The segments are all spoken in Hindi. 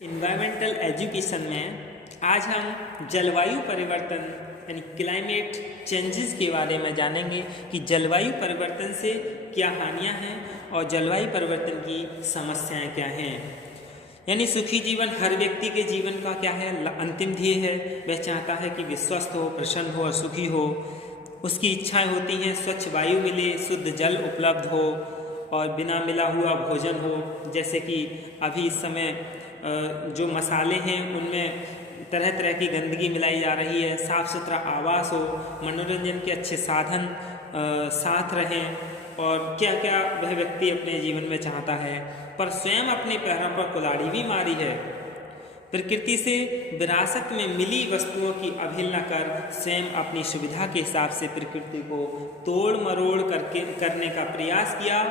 इन्वायरमेंटल एजुकेशन में आज हम जलवायु परिवर्तन यानी क्लाइमेट चेंजेस के बारे में जानेंगे कि जलवायु परिवर्तन से क्या हानियां हैं और जलवायु परिवर्तन की समस्याएं क्या हैं। यानी सुखी जीवन हर व्यक्ति के जीवन का क्या है, अंतिम ध्येय है। वह चाहता है कि वे स्वस्थ हो, प्रसन्न हो और सुखी हो। उसकी इच्छाएं होती हैं स्वच्छ वायु मिले, शुद्ध जल उपलब्ध हो और बिना मिला हुआ भोजन हो। जैसे कि अभी इस समय जो मसाले हैं उनमें तरह तरह की गंदगी मिलाई जा रही है। साफ़ सुथरा आवास हो, मनोरंजन के अच्छे साधन साथ रहें और क्या क्या वह व्यक्ति अपने जीवन में चाहता है, पर स्वयं अपने पैरों पर कुल्हाड़ी भी मारी है। प्रकृति से विरासत में मिली वस्तुओं की अवहेलना कर स्वयं अपनी सुविधा के हिसाब से प्रकृति को तोड़ मरोड़ करने का प्रयास किया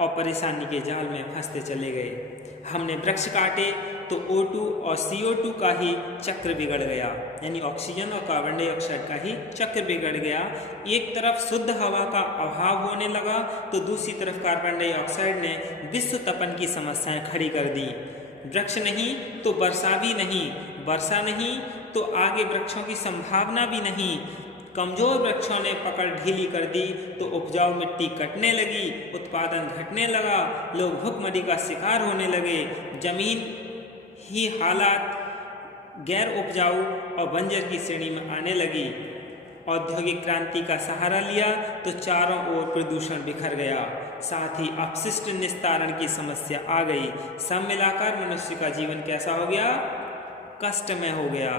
और परेशानी के जाल में फंसते चले गए। हमने वृक्ष काटे तो O2 और CO2 का ही चक्र बिगड़ गया, यानी ऑक्सीजन और कार्बन डाइऑक्साइड का ही चक्र बिगड़ गया। एक तरफ शुद्ध हवा का अभाव होने लगा तो दूसरी तरफ कार्बन डाइऑक्साइड ने विश्व तपन की समस्याएं खड़ी कर दी। वृक्ष नहीं तो वर्षा भी नहीं, वर्षा नहीं तो आगे वृक्षों की संभावना भी नहीं। कमजोर वृक्षों ने पकड़ ढीली कर दी तो उपजाऊ मिट्टी कटने लगी, उत्पादन घटने लगा, लोग भूखमरी का शिकार होने लगे। जमीन ही हालात गैर उपजाऊ और बंजर की श्रेणी में आने लगी। औद्योगिक क्रांति का सहारा लिया तो चारों ओर प्रदूषण बिखर गया, साथ ही अपशिष्ट निस्तारण की समस्या आ गई। सब मिलाकर मनुष्य का जीवन कैसा हो गया, कष्टमय हो गया।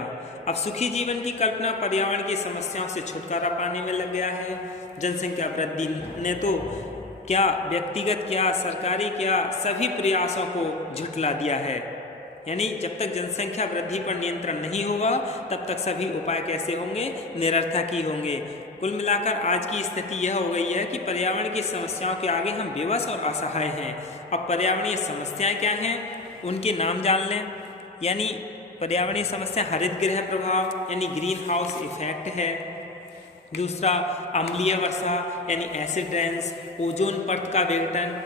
अब सुखी जीवन की कल्पना पर्यावरण की समस्याओं से छुटकारा पाने में लग गया है। जनसंख्या वृद्धि ने तो क्या व्यक्तिगत क्या सरकारी क्या सभी प्रयासों को झुठला दिया है। यानी जब तक जनसंख्या वृद्धि पर नियंत्रण नहीं होगा तब तक सभी उपाय कैसे होंगे, निरर्थक ही होंगे। कुल मिलाकर आज की स्थिति यह हो गई है कि पर्यावरण की समस्याओं के आगे हम बेबस और असहाय हैं। अब पर्यावरणीय समस्याएं क्या हैं उनके नाम जान लें। यानी पर्यावरणीय समस्या हरित गृह प्रभाव यानी ग्रीन हाउस इफेक्ट है। दूसरा अम्लीय वर्षा यानी एसिड रेन्स, ओजोन परत का विघटन,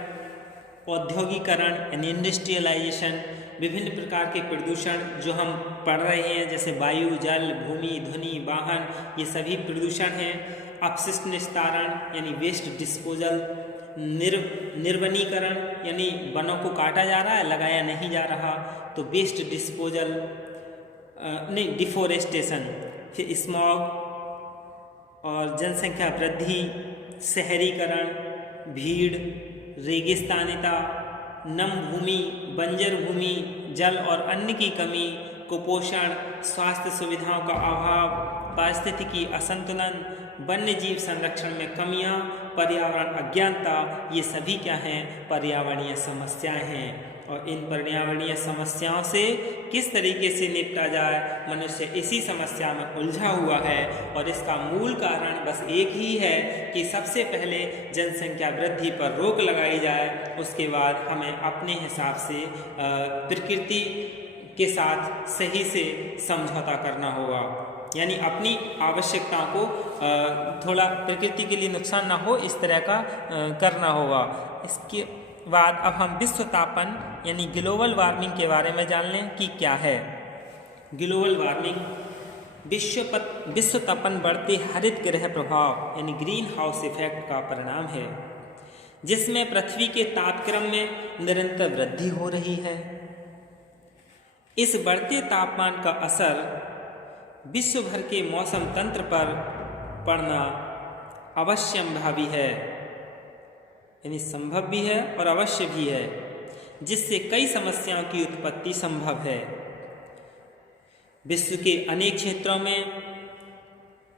औद्योगिकरण यानी इंडस्ट्रियलाइजेशन, विभिन्न प्रकार के प्रदूषण जो हम पढ़ रहे हैं जैसे वायु, जल, भूमि, ध्वनि, वाहन, ये सभी प्रदूषण हैं। अपशिष्ट निस्तारण यानी वेस्ट डिस्पोजल, निर्वनीकरण यानी वनों को काटा जा रहा है, लगाया नहीं जा रहा तो वेस्ट डिस्पोजल नहीं, डिफोरेस्टेशन। फिर स्मॉग और जनसंख्या वृद्धि, शहरीकरण, भीड़, रेगिस्तानिता, नम भूमि, बंजर भूमि, जल और अन्न की कमी, कुपोषण, स्वास्थ्य सुविधाओं का अभाव, पारिस्थितिकी असंतुलन, वन्य जीव संरक्षण में कमियां, पर्यावरण अज्ञानता, ये सभी क्या हैं, पर्यावरणीय समस्याएं हैं। और इन पर्यावरणीय समस्याओं से किस तरीके से निपटा जाए, मनुष्य इसी समस्या में उलझा हुआ है। और इसका मूल कारण बस एक ही है कि सबसे पहले जनसंख्या वृद्धि पर रोक लगाई जाए, उसके बाद हमें अपने हिसाब से प्रकृति के साथ सही से समझौता करना होगा। यानी अपनी आवश्यकताओं को थोड़ा प्रकृति के लिए नुकसान ना हो इस तरह का करना होगा। इसके बाद अब हम विश्व तापन यानी ग्लोबल वार्मिंग के बारे में जान लें कि क्या है। ग्लोबल वार्मिंग विश्व तापन बढ़ते हरित गृह प्रभाव यानी ग्रीन हाउस इफेक्ट का परिणाम है, जिसमें पृथ्वी के तापक्रम में निरंतर वृद्धि हो रही है। इस बढ़ते तापमान का असर विश्व भर के मौसम तंत्र पर पड़ना अवश्यंभावी है, यानी संभव भी है और अवश्य भी है, जिससे कई समस्याओं की उत्पत्ति संभव है। विश्व के अनेक क्षेत्रों में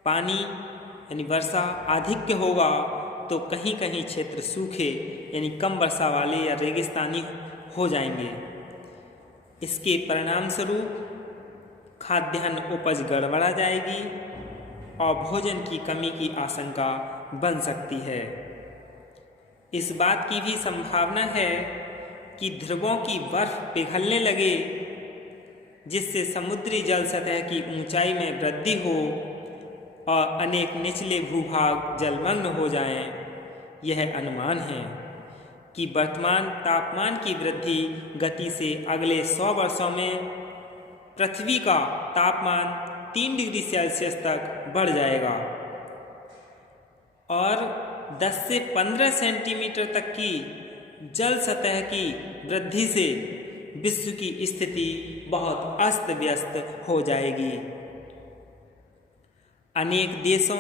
पानी यानी वर्षा अधिक होगा तो कहीं कहीं क्षेत्र सूखे यानी कम वर्षा वाले या रेगिस्तानी हो जाएंगे। इसके परिणाम स्वरूप खाद्यान्न उपज गड़बड़ा जाएगी और भोजन की कमी की आशंका बन सकती है। इस बात की भी संभावना है कि ध्रुवों की बर्फ पिघलने लगे, जिससे समुद्री जल सतह की ऊंचाई में वृद्धि हो और अनेक निचले भूभाग जलमग्न हो जाएं। यह अनुमान है। कि वर्तमान तापमान की वृद्धि गति से अगले 100 वर्षों में पृथ्वी का तापमान 3 डिग्री सेल्सियस तक बढ़ जाएगा और 10 से 15 सेंटीमीटर तक की जल सतह की वृद्धि से विश्व की स्थिति बहुत अस्त व्यस्त हो जाएगी। अनेक देशों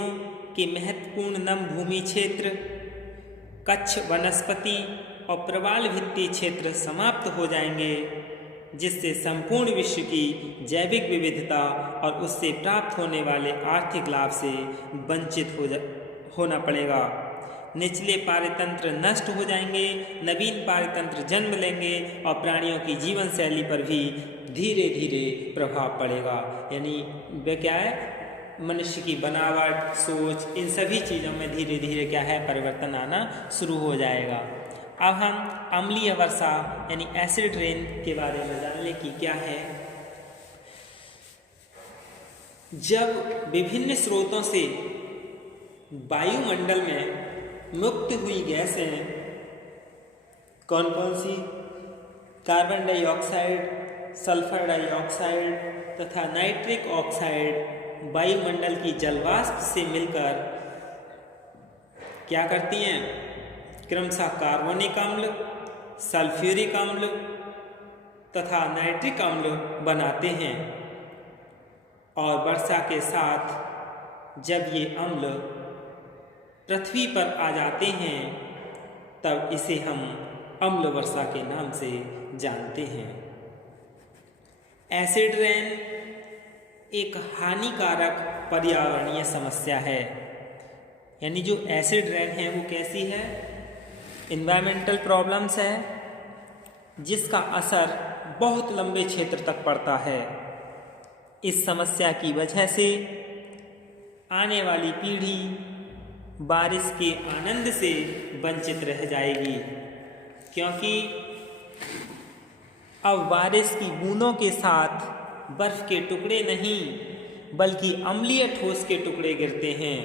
के महत्वपूर्ण नम भूमि क्षेत्र, कच्छ वनस्पति और प्रवाल भित्ति क्षेत्र समाप्त हो जाएंगे, जिससे संपूर्ण विश्व की जैविक विविधता और उससे प्राप्त होने वाले आर्थिक लाभ से वंचित होना पड़ेगा। निचले पारेतंत्र नष्ट हो जाएंगे, नवीन पारेतंत्र जन्म लेंगे और प्राणियों की जीवन शैली पर भी धीरे धीरे प्रभाव पड़ेगा। यानी वे क्या है, मनुष्य की बनावट, सोच, इन सभी चीज़ों में धीरे धीरे क्या है, परिवर्तन आना शुरू हो जाएगा। अब हम अम्लीय वर्षा यानी एसिड रेन के बारे में जान लें कि क्या है। जब विभिन्न स्रोतों से वायुमंडल में मुक्त हुई गैसें कौन कौन सी, कार्बन डाइऑक्साइड, सल्फर डाइऑक्साइड तथा नाइट्रिक ऑक्साइड वायुमंडल की जलवाष्प से मिलकर क्या करती हैं, क्रमशः कार्बनिक अम्ल, सल्फ्यूरिक अम्ल तथा नाइट्रिक अम्ल बनाते हैं और वर्षा के साथ जब ये अम्ल पृथ्वी पर आ जाते हैं तब इसे हम अम्ल वर्षा के नाम से जानते हैं। एसिड रेन एक हानिकारक पर्यावरणीय समस्या है। यानी जो एसिड रेन है वो कैसी है, इन्वायरमेंटल प्रॉब्लम्स है जिसका असर बहुत लंबे क्षेत्र तक पड़ता है। इस समस्या की वजह से आने वाली पीढ़ी बारिश के आनंद से वंचित रह जाएगी, क्योंकि अब बारिश की बूंदों के साथ बर्फ के टुकड़े नहीं बल्कि अम्लीय ठोस के टुकड़े गिरते हैं,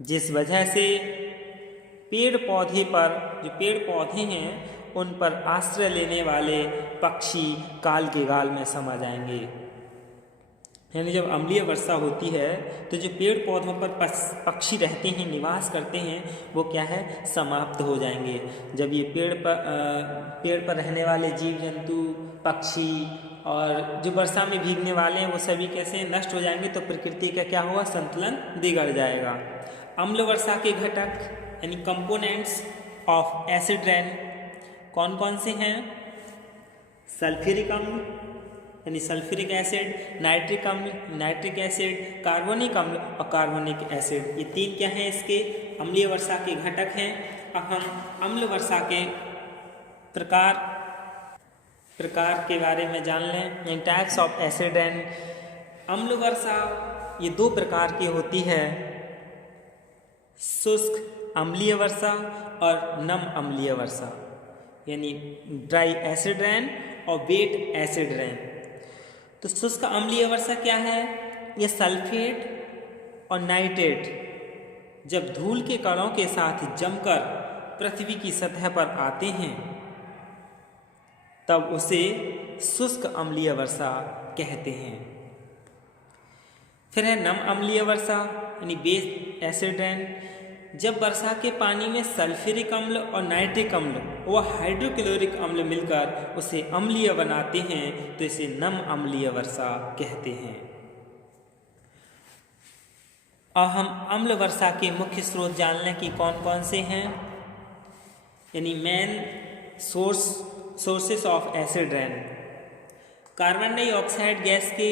जिस वजह से पेड़ पौधे पर, जो पेड़ पौधे हैं उन पर आश्रय लेने वाले पक्षी काल के गाल में समा जाएंगे। यानी जब अम्लीय वर्षा होती है तो जो पेड़ पौधों पर पक्षी रहते हैं, निवास करते हैं, वो क्या है, समाप्त हो जाएंगे। जब ये पेड़ पर रहने वाले जीव जंतु, पक्षी और जो वर्षा में भीगने वाले हैं वो सभी कैसे नष्ट हो जाएंगे, तो प्रकृति का क्या होगा, संतुलन बिगड़ जाएगा। अम्ल वर्षा के घटक यानी कंपोनेंट्स ऑफ एसिड रेन कौन कौन से हैं, सल्फ्यूरिक अम्ल यानी सल्फ्यूरिक एसिड, नाइट्रिक अम्ल, नाइट्रिक एसिड, कार्बोनिक अम्ल और कार्बोनिक एसिड, ये तीन क्या हैं, इसके अम्लीय वर्षा के घटक हैं। अब हम अम्ल वर्षा के प्रकार के बारे में जान लें। Types of acid rain. अम्ल वर्षा ये दो प्रकार की होती है, शुष्क अम्लीय वर्षा और नम अम्लीय वर्षा, यानी ड्राई एसिड रेन और वेट एसिड रेन। तो शुष्क अम्लीय वर्षा क्या है, ये सल्फेट और नाइट्रेट जब धूल के कणों के साथ जमकर पृथ्वी की सतह पर आते हैं तब उसे शुष्क अम्लीय वर्षा कहते हैं। फिर है नम अम्लीय वर्षा यानी बेस एसिड रेन। जब वर्षा के पानी में सल्फ्यूरिक अम्ल और नाइट्रिक अम्ल व हाइड्रोक्लोरिक अम्ल मिलकर उसे अम्लीय बनाते हैं तो इसे नम अम्लीय वर्षा कहते हैं। अब हम अम्ल वर्षा के मुख्य स्रोत जान लें कि कौन कौन से हैं, यानी main sources of acid rain. Carbon dioxide gas के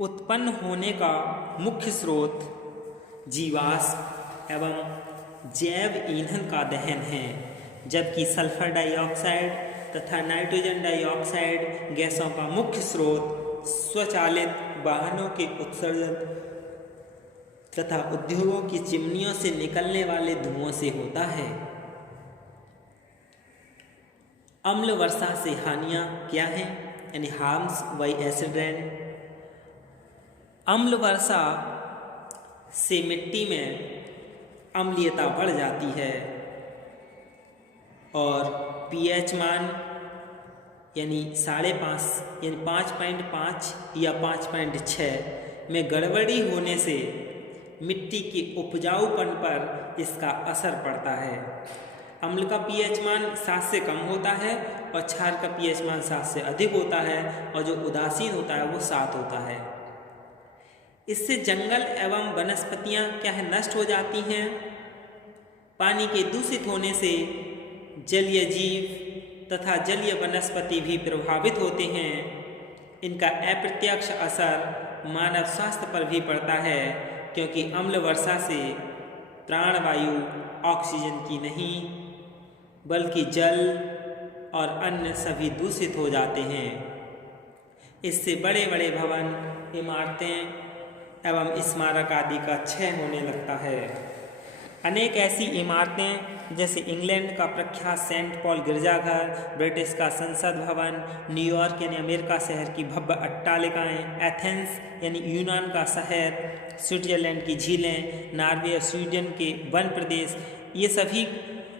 उत्पन्न होने का मुख्य स्रोत जीवाश्म एवं जैव ईंधन का दहन है, जबकि सल्फर डाइऑक्साइड तथा नाइट्रोजन डाइऑक्साइड गैसों का मुख्य स्रोत स्वचालित वाहनों के उत्सर्जन तथा उद्योगों की चिमनियों से निकलने वाले धुओं से होता है। अम्ल वर्षा से हानियां क्या हैं, यानी हार्म्स बाय एसिड रेन। अम्ल वर्षा से मिट्टी में अम्लीयता बढ़ जाती है, और pH मान यानी 5.5 यानी 5.5 या 5.6 में गड़बड़ी होने से मिट्टी के उपजाऊपन पर इसका असर पड़ता है। अम्ल का pH मान 7 से कम होता है और क्षार का pH मान 7 से अधिक होता है और जो उदासीन होता है वो 7 होता है। इससे जंगल एवं वनस्पतियां क्या है, नष्ट हो जाती हैं। पानी के दूषित होने से जलीय जीव तथा जलीय वनस्पति भी प्रभावित होते हैं। इनका अप्रत्यक्ष असर मानव स्वास्थ्य पर भी पड़ता है, क्योंकि अम्ल वर्षा से प्राणवायु ऑक्सीजन की नहीं बल्कि जल और अन्य सभी दूषित हो जाते हैं। इससे बड़े बड़े भवन, इमारतें एवं स्मारक आदि का क्षय होने लगता है। अनेक ऐसी इमारतें जैसे इंग्लैंड का प्रख्यात सेंट पॉल गिरजाघर, ब्रिटिश का संसद भवन, न्यूयॉर्क यानी अमेरिका शहर की भव्य अट्टालिकाएँ, एथेंस यानी यूनान का शहर, स्विट्जरलैंड की झीलें, नॉर्वे और स्वीडन के वन प्रदेश, ये सभी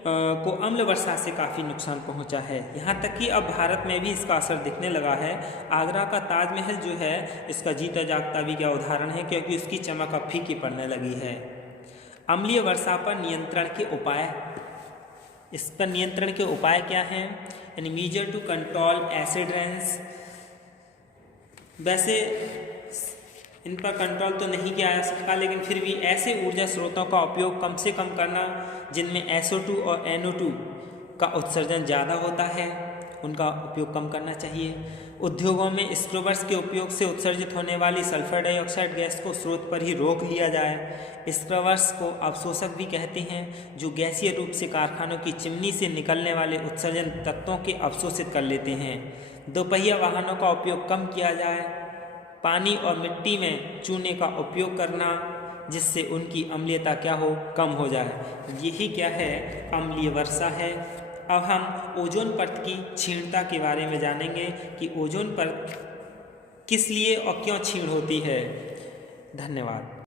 को अम्ल वर्षा से काफ़ी नुकसान पहुंचा है। यहाँ तक कि अब भारत में भी इसका असर दिखने लगा है। आगरा का ताजमहल जो है इसका जीता जागता भी क्या उदाहरण है, क्योंकि उसकी चमक अब फीकी पड़ने लगी है। अम्लीय वर्षा पर नियंत्रण के उपाय, इस पर नियंत्रण के उपाय क्या हैं? यानी measure to control acid rains. वैसे इन पर कंट्रोल तो नहीं किया जा सकता, लेकिन फिर भी ऐसे ऊर्जा स्रोतों का उपयोग कम से कम करना जिनमें SO2 और NO2 का उत्सर्जन ज़्यादा होता है, उनका उपयोग कम करना चाहिए। उद्योगों में स्क्रबर्स के उपयोग से उत्सर्जित होने वाली सल्फर डाइऑक्साइड गैस को स्रोत पर ही रोक लिया जाए। स्क्रबर्स को अवशोषक भी कहते हैं, जो गैसीय रूप से कारखानों की चिमनी से निकलने वाले उत्सर्जन तत्वों के अवशोषित कर लेते हैं। दोपहिया वाहनों का उपयोग कम किया जाए। पानी और मिट्टी में चूने का उपयोग करना, जिससे उनकी अम्लीयता क्या हो, कम हो जाए। यही क्या है, अम्लीय वर्षा है। अब हम ओजोन परत की क्षीणता के बारे में जानेंगे कि ओजोन परत किस लिए और क्यों क्षीण होती है। धन्यवाद।